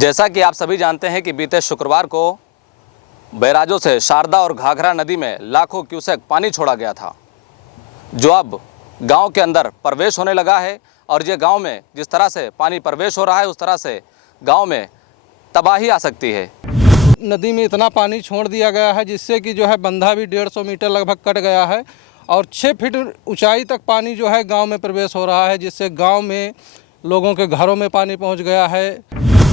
जैसा कि आप सभी जानते हैं कि बीते शुक्रवार को बैराजों से शारदा और घाघरा नदी में लाखों क्यूसेक पानी छोड़ा गया था, जो अब गांव के अंदर प्रवेश होने लगा है। और ये गांव में जिस तरह से पानी प्रवेश हो रहा है, उस तरह से गांव में तबाही आ सकती है। नदी में इतना पानी छोड़ दिया गया है जिससे कि जो है बंधा भी 150 मीटर लगभग कट गया है और 6 फीट ऊंचाई तक पानी जो है गांव में प्रवेश हो रहा है, जिससे गांव में लोगों के घरों में पानी पहुंच गया है।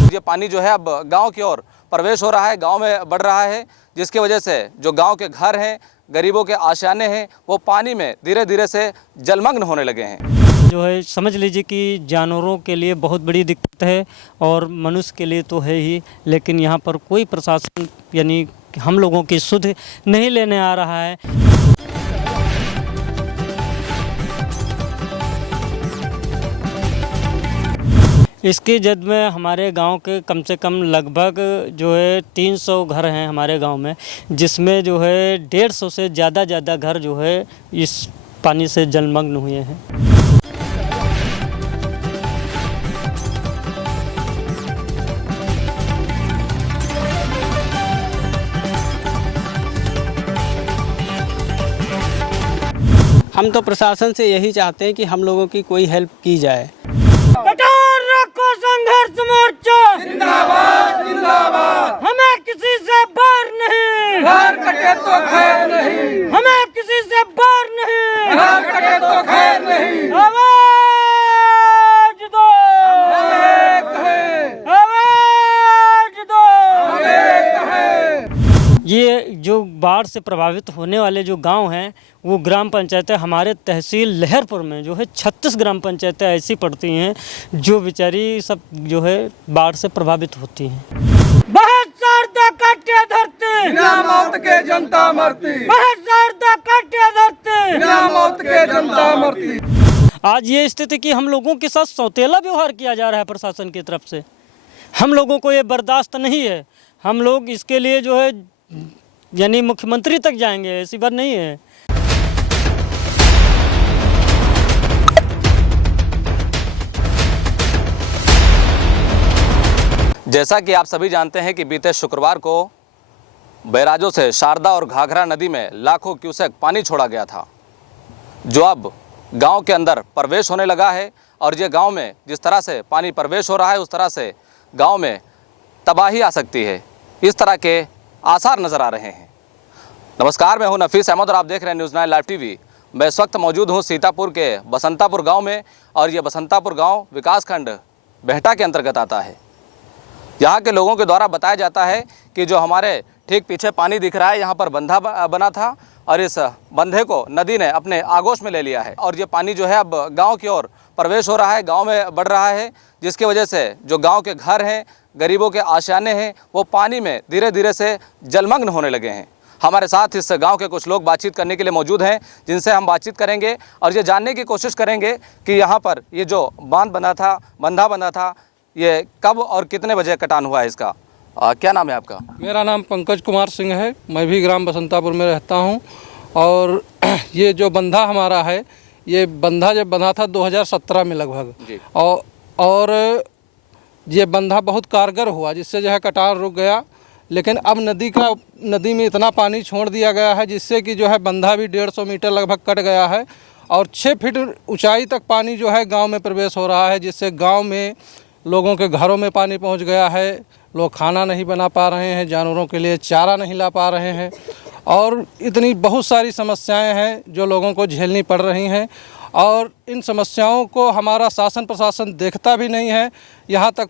ये पानी जो है अब गांव की ओर प्रवेश हो रहा है, गांव में बढ़ रहा है, जिसकी वजह से जो गांव के घर हैं, गरीबों के आशियाने हैं, वो पानी में धीरे धीरे से जलमग्न होने लगे हैं। जो है समझ लीजिए कि जानवरों के लिए बहुत बड़ी दिक्कत है और मनुष्य के लिए तो है ही, लेकिन यहाँ पर कोई प्रशासन यानी हम लोगों की सुध नहीं लेने आ रहा है। इसके जद में हमारे गांव के कम से कम लगभग जो है 300 घर हैं हमारे गांव में, जिसमें जो है 150 से ज़्यादा घर जो है इस पानी से जलमग्न हुए हैं। हम तो प्रशासन से यही चाहते हैं कि हम लोगों की कोई हेल्प की जाए। कटार रखो संघर्ष मोर्चा जिंदाबाद जिंदाबाद। हमें किसी से बैर नहीं, घर कटे तो खैर नहीं। हमें किसी से बैर नहीं, घर कटे तो खैर नहीं। आवाज दो, आवाज दो। ये जो बाढ़ से प्रभावित होने वाले जो गांव हैं, वो ग्राम पंचायतें हमारे तहसील लहरपुर में जो है 36 ग्राम पंचायतें ऐसी पड़ती हैं जो बेचारी सब जो है बाढ़ से प्रभावित होती हैं। बहुत शारदा काटे धरती, बिना मौत के जनता मरती। बहुत शारदा काटे धरती, बिना मौत के जनता मरती। आज ये स्थिति कि हम लोगों के साथ सौतेला व्यवहार किया जा रहा है प्रशासन की तरफ से, हम लोगों को ये बर्दाश्त नहीं है। हम लोग इसके लिए जो है यानी मुख्यमंत्री तक जाएंगे, ऐसी बात नहीं है। जैसा कि आप सभी जानते हैं कि बीते शुक्रवार को बैराजों से शारदा और घाघरा नदी में लाखों क्यूसेक पानी छोड़ा गया था, जो अब गांव के अंदर प्रवेश होने लगा है। और ये गांव में जिस तरह से पानी प्रवेश हो रहा है, उस तरह से गांव में तबाही आ सकती है, इस तरह के आसार नज़र आ रहे हैं। नमस्कार, मैं हूं नफीस अहमद और आप देख रहे हैं न्यूज़ 9 लाइव टीवी। मैं इस वक्त मौजूद हूं सीतापुर के बसंतापुर गांव में, और ये बसंतापुर गांव विकासखंड बेहटा के अंतर्गत आता है। यहाँ के लोगों के द्वारा बताया जाता है कि जो हमारे ठीक पीछे पानी दिख रहा है, यहाँ पर बंधा बना था और इस बंधे को नदी ने अपने आगोश में ले लिया है। और ये पानी जो है अब गांव की ओर प्रवेश हो रहा है, गांव में बढ़ रहा है, जिसकी वजह से जो गांव के घर हैं, गरीबों के आशियाने हैं, वो पानी में धीरे धीरे से जलमग्न होने लगे हैं। हमारे साथ इस गांव के कुछ लोग बातचीत करने के लिए मौजूद हैं, जिनसे हम बातचीत करेंगे और ये जानने की कोशिश करेंगे कि यहाँ पर ये जो बंधा बना था, ये कब और कितने बजे कटान हुआ है इसका। क्या नाम है आपका? मेरा नाम पंकज कुमार सिंह है, मैं भी ग्राम बसंतापुर में रहता हूं। और ये जो बंधा हमारा है, ये बंधा जब बना था 2017 में लगभग, और ये बंधा बहुत कारगर हुआ, जिससे जो है कटान रुक गया। लेकिन अब नदी में इतना पानी छोड़ दिया गया है जिससे कि जो है बंधा भी 150 मीटर लगभग कट गया है और 6 फीट ऊंचाई तक पानी जो है गांव में प्रवेश हो रहा है, जिससे गांव में लोगों के घरों में पानी पहुंच गया है। लोग खाना नहीं बना पा रहे हैं, जानवरों के लिए चारा नहीं ला पा रहे हैं, और इतनी बहुत सारी समस्याएं हैं जो लोगों को झेलनी पड़ रही हैं। और इन समस्याओं को हमारा शासन प्रशासन देखता भी नहीं है। यहाँ तक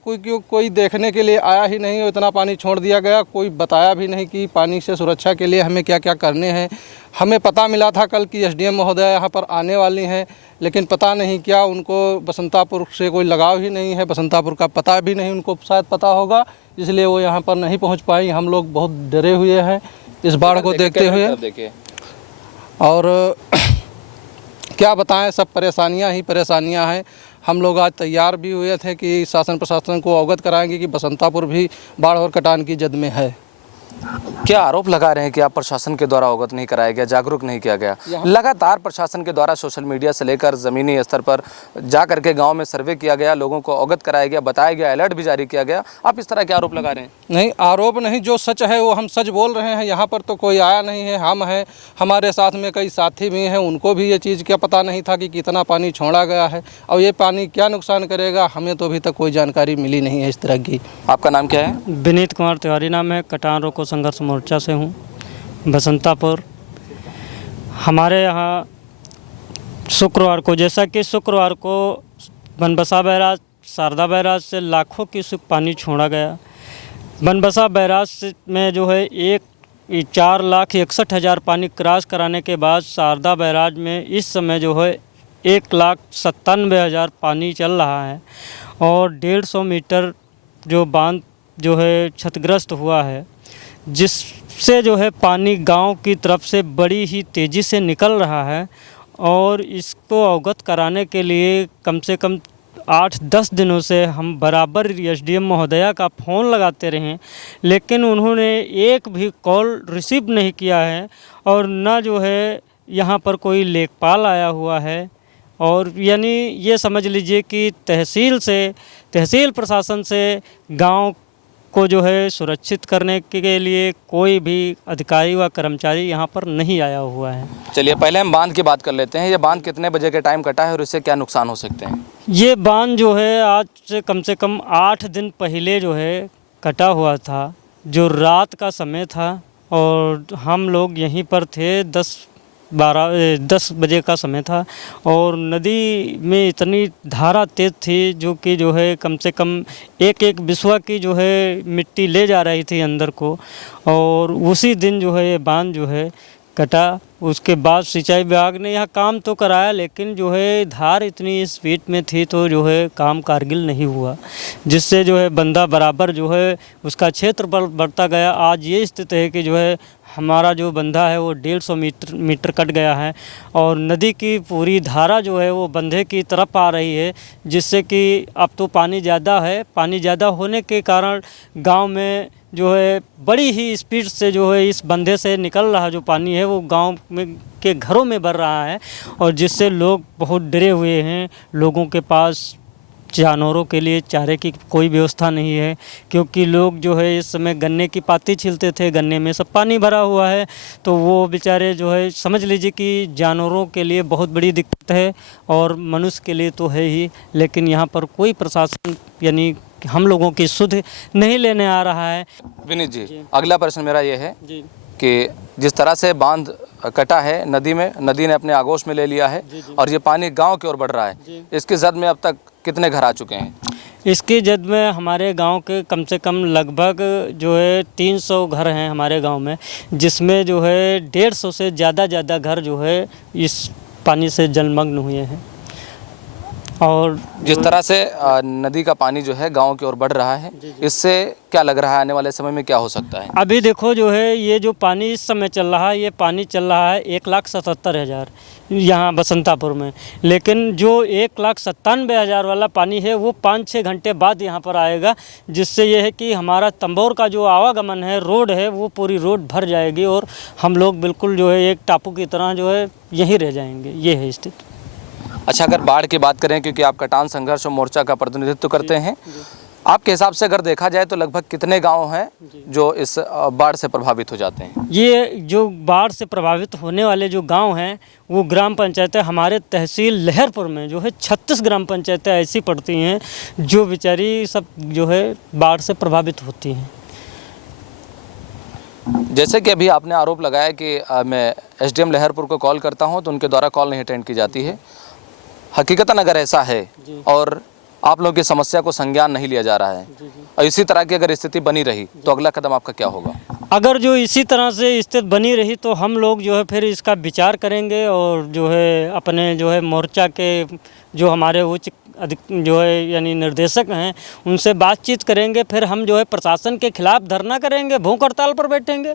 कोई देखने के लिए आया ही नहीं, इतना पानी छोड़ दिया गया। कोई बताया भी नहीं कि पानी से सुरक्षा के लिए हमें क्या क्या करने हैं। हमें पता मिला था कल की एसडीएम महोदय यहाँ पर आने वाली हैं, लेकिन पता नहीं क्या उनको बसंतापुर से कोई लगाव ही नहीं है, बसंतापुर का पता भी नहीं उनको शायद पता होगा, इसलिए वो यहाँ पर नहीं पहुँच पाई। हम लोग बहुत डरे हुए हैं इस बाढ़ को देखते हुए, और क्या बताएं, सब परेशानियां ही परेशानियां हैं। हम लोग आज तैयार भी हुए थे कि शासन प्रशासन को अवगत कराएंगे कि बसंतापुर भी बाढ़ और कटान की जद में है। क्या आरोप लगा रहे हैं कि आप प्रशासन के द्वारा अवगत नहीं कराया गया, जागरूक नहीं किया गया? लगातार प्रशासन के द्वारा सोशल मीडिया से लेकर ज़मीनी स्तर पर जा करके गांव में सर्वे किया गया, लोगों को अवगत कराया गया, बताया गया, अलर्ट भी जारी किया गया। आप इस तरह के आरोप लगा रहे हैं? नहीं, आरोप नहीं, जो सच है वो हम सच बोल रहे हैं। यहाँ पर तो कोई आया नहीं है, हम हैं, हमारे साथ में कई साथी भी हैं, उनको भी ये चीज़ का पता नहीं था कि कितना पानी छोड़ा गया है और ये पानी क्या नुकसान करेगा, हमें तो अभी तक कोई जानकारी मिली नहीं है इस तरह की। आपका नाम क्या है? विनीत कुमार तिवारी नाम है, कटान रोको संघर्ष मोर्चा से हूँ, बसंतापुर। हमारे यहाँ शुक्रवार को, जैसा कि शुक्रवार को बनबसा बैराज, शारदा बैराज से लाखों क्यूसेक पानी छोड़ा गया। बनबसा बैराज में जो है 4,61,000 पानी क्रॉस कराने के बाद शारदा बैराज में इस समय जो है 1,97,000 पानी चल रहा है और 150 मीटर जो बांध जो है क्षतिग्रस्त हुआ है, जिससे जो है पानी गांव की तरफ से बड़ी ही तेज़ी से निकल रहा है। और इसको अवगत कराने के लिए कम से कम 8-10 दिनों से हम बराबर एसडीएम महोदया का फ़ोन लगाते रहे, लेकिन उन्होंने एक भी कॉल रिसीव नहीं किया है और न जो है यहाँ पर कोई लेखपाल आया हुआ है। और यानी ये समझ लीजिए कि तहसील प्रशासन से गांव को जो है सुरक्षित करने के लिए कोई भी अधिकारी व कर्मचारी यहाँ पर नहीं आया हुआ है। चलिए पहले हम बांध की बात कर लेते हैं। ये बांध कितने बजे के टाइम कटा है और इससे क्या नुकसान हो सकते हैं? ये बांध जो है आज से कम 8 दिन पहले जो है कटा हुआ था, जो रात का समय था और हम लोग यहीं पर थे। 10 बजे का समय था और नदी में इतनी धारा तेज़ थी जो कि जो है कम से कम एक बिस्वा की जो है मिट्टी ले जा रही थी अंदर को। और उसी दिन जो है ये बांध जो है कटा। उसके बाद सिंचाई विभाग ने यहाँ काम तो कराया, लेकिन जो है धार इतनी स्पीड में थी तो जो है काम कारगिल नहीं हुआ, जिससे जो है बंदा बराबर जो है उसका क्षेत्रफल बढ़ता गया। आज ये स्थिति है कि जो है हमारा जो बंधा है वो 150 मीटर कट गया है और नदी की पूरी धारा जो है वो बंधे की तरफ आ रही है, जिससे कि अब तो पानी ज़्यादा है। पानी ज़्यादा होने के कारण गांव में जो है बड़ी ही स्पीड से जो है इस बंधे से निकल रहा जो पानी है वो गांव में के घरों में भर रहा है और जिससे लोग बहुत डरे हुए हैं। लोगों के पास जानवरों के लिए चारे की कोई व्यवस्था नहीं है, क्योंकि लोग जो है इस समय गन्ने की पाती छीलते थे, गन्ने में सब पानी भरा हुआ है, तो वो बेचारे जो है समझ लीजिए कि जानवरों के लिए बहुत बड़ी दिक्कत है और मनुष्य के लिए तो है ही। लेकिन यहाँ पर कोई प्रशासन यानी हम लोगों की सुध नहीं लेने आ रहा है। विनीत जी, अगला प्रश्न मेरा ये है जी कि जिस तरह से बांध कटा है नदी में, नदी ने अपने आगोश में ले लिया है और ये पानी गांव की ओर बढ़ रहा है, इसकी जद में अब तक कितने घर आ चुके हैं? इसकी जद में हमारे गांव के कम से कम लगभग जो है 300 घर हैं हमारे गांव में, जिसमें जो है 150 से ज़्यादा घर जो है इस पानी से जलमग्न हुए हैं। और जिस तरह से नदी का पानी जो है गांव की ओर बढ़ रहा है, इससे क्या लग रहा है आने वाले समय में क्या हो सकता है? अभी देखो जो है ये जो पानी इस समय चल रहा है, ये पानी चल रहा है 1,77,000 यहाँ बसंतापुर में, लेकिन जो 1,97,000 वाला पानी है वो 5-6 घंटे बाद यहाँ पर आएगा, जिससे ये है कि हमारा तंबोर का जो आवागमन है, रोड है, वो पूरी रोड भर जाएगी और हम लोग बिल्कुल जो है एक टापू की तरह जो है यहीं रह जाएंगे। ये है स्थिति। अच्छा, अगर बाढ़ की बात करें, क्योंकि आप कटान संघर्ष मोर्चा का प्रतिनिधित्व करते हैं, आपके हिसाब से अगर देखा जाए तो लगभग कितने गांव हैं जो इस बाढ़ से प्रभावित हो जाते हैं? ये जो बाढ़ से प्रभावित होने वाले जो गांव हैं वो ग्राम पंचायतें हमारे तहसील लहरपुर में जो है 36 ग्राम पंचायतें ऐसी पड़ती हैं जो बेचारी सब जो है बाढ़ से प्रभावित होती हैं। जैसे कि अभी आपने आरोप लगाया कि मैं एसडीएम लहरपुर को कॉल करता हूं तो उनके द्वारा कॉल नहीं अटेंड की जाती है। हकीकतन अगर ऐसा है और आप लोगों की समस्या को संज्ञान नहीं लिया जा रहा है और इसी तरह की अगर स्थिति बनी रही तो अगला कदम आपका क्या होगा? अगर जो इसी तरह से स्थिति बनी रही तो हम लोग जो है फिर इसका विचार करेंगे और जो है अपने जो है मोर्चा के जो हमारे उच्च जो है यानी निर्देशक हैं उनसे बातचीत करेंगे। फिर हम जो है प्रशासन के खिलाफ धरना करेंगे, भूख हड़ताल पर बैठेंगे।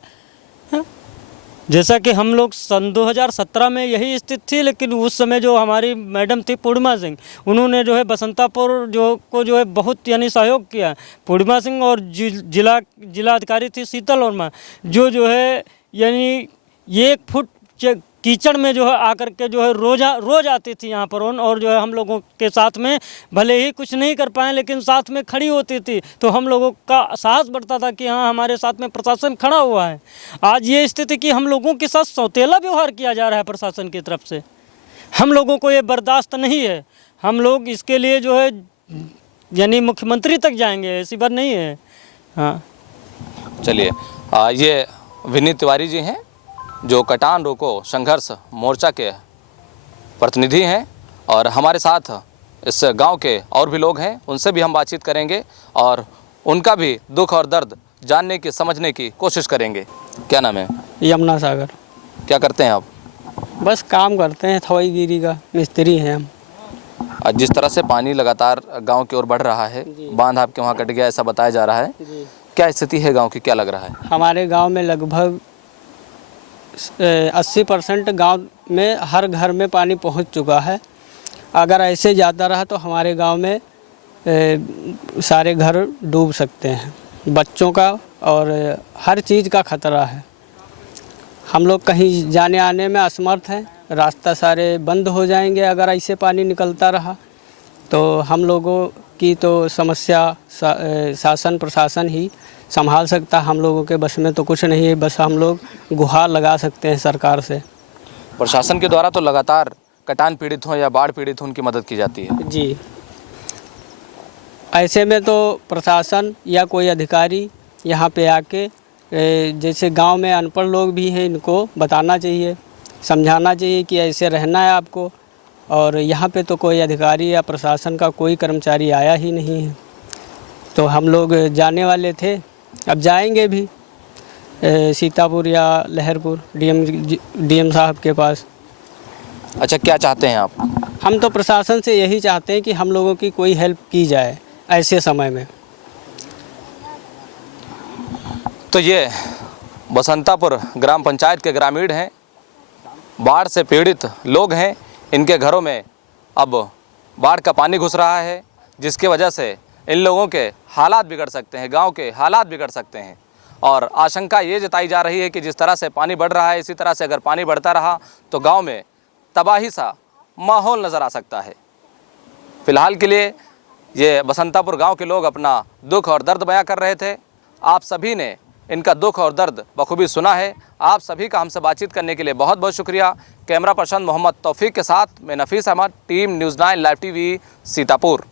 जैसा कि हम लोग सन 2017 में यही स्थिति थी, लेकिन उस समय जो हमारी मैडम थी पूर्णिमा सिंह, उन्होंने जो है बसंतापुर जो है बहुत यानी सहयोग किया। पूर्णिमा सिंह और जिला अधिकारी थी शीतल वर्मा, जो है यानी 1 फुट कीचड़ में जो है आकर के जो है रोज आती थी यहाँ पर और जो है हम लोगों के साथ में भले ही कुछ नहीं कर पाए लेकिन साथ में खड़ी होती थी, तो हम लोगों का साहस बढ़ता था कि हाँ हमारे साथ में प्रशासन खड़ा हुआ है। आज ये स्थिति कि हम लोगों के साथ सौतेला व्यवहार किया जा रहा है प्रशासन की तरफ से, हम लोगों को ये बर्दाश्त नहीं है। हम लोग इसके लिए जो है यानी मुख्यमंत्री तक जाएंगे, ऐसी बात नहीं है। हाँ चलिए, ये विनीत तिवारी जी हैं जो कटान रोको संघर्ष मोर्चा के प्रतिनिधि हैं और हमारे साथ इस गांव के और भी लोग हैं, उनसे भी हम बातचीत करेंगे और उनका भी दुख और दर्द जानने की समझने की कोशिश करेंगे। क्या नाम है? यमुना सागर। क्या करते हैं आप? बस काम करते हैं, थवाईगिरी का मिस्त्री हैं हम। जिस तरह से पानी लगातार गांव की ओर बढ़ रहा है, बांध आपके वहाँ कट गया ऐसा बताया जा रहा है, क्या स्थिति है गांव की, क्या लग रहा है? हमारे गांव में लगभग 80% गांव में हर घर में पानी पहुंच चुका है। अगर ऐसे जाता रहा तो हमारे गांव में सारे घर डूब सकते हैं। बच्चों का और हर चीज़ का खतरा है। हम लोग कहीं जाने आने में असमर्थ हैं, रास्ता सारे बंद हो जाएंगे अगर ऐसे पानी निकलता रहा तो। हम लोगों की तो समस्या शासन प्रशासन ही संभाल सकता, हम लोगों के बस में तो कुछ नहीं है। बस हम लोग गुहार लगा सकते हैं सरकार से। प्रशासन के द्वारा तो लगातार कटान पीड़ित हों या बाढ़ पीड़ित हों उनकी मदद की जाती है जी। ऐसे में तो प्रशासन या कोई अधिकारी यहाँ पे आके जैसे गांव में अनपढ़ लोग भी हैं, इनको बताना चाहिए, समझाना चाहिए कि ऐसे रहना है आपको। और यहाँ पे तो कोई अधिकारी या प्रशासन का कोई कर्मचारी आया ही नहीं है। तो हम लोग जाने वाले थे, अब जाएंगे भी सीतापुर या लहरपुर डीएम साहब के पास। अच्छा, क्या चाहते हैं आप? हम तो प्रशासन से यही चाहते हैं कि हम लोगों की कोई हेल्प की जाए ऐसे समय में। तो ये बसंतापुर ग्राम पंचायत के ग्रामीण हैं, बाढ़ से पीड़ित लोग हैं। इनके घरों में अब बाढ़ का पानी घुस रहा है, जिसकी वजह से इन लोगों के हालात बिगड़ सकते हैं, गांव के हालात बिगड़ सकते हैं। और आशंका ये जताई जा रही है कि जिस तरह से पानी बढ़ रहा है, इसी तरह से अगर पानी बढ़ता रहा तो गांव में तबाही सा माहौल नज़र आ सकता है। फिलहाल के लिए ये बसंतापुर गांव के लोग अपना दुख और दर्द बयां कर रहे थे। आप सभी ने इनका दुख और दर्द बखूबी सुना है। आप सभी का हमसे बातचीत करने के लिए बहुत बहुत शुक्रिया। कैमरा पर्सन मोहम्मद तौफीक के साथ मैं Nafees Ahmad, team news 9 live TV, Sitapur.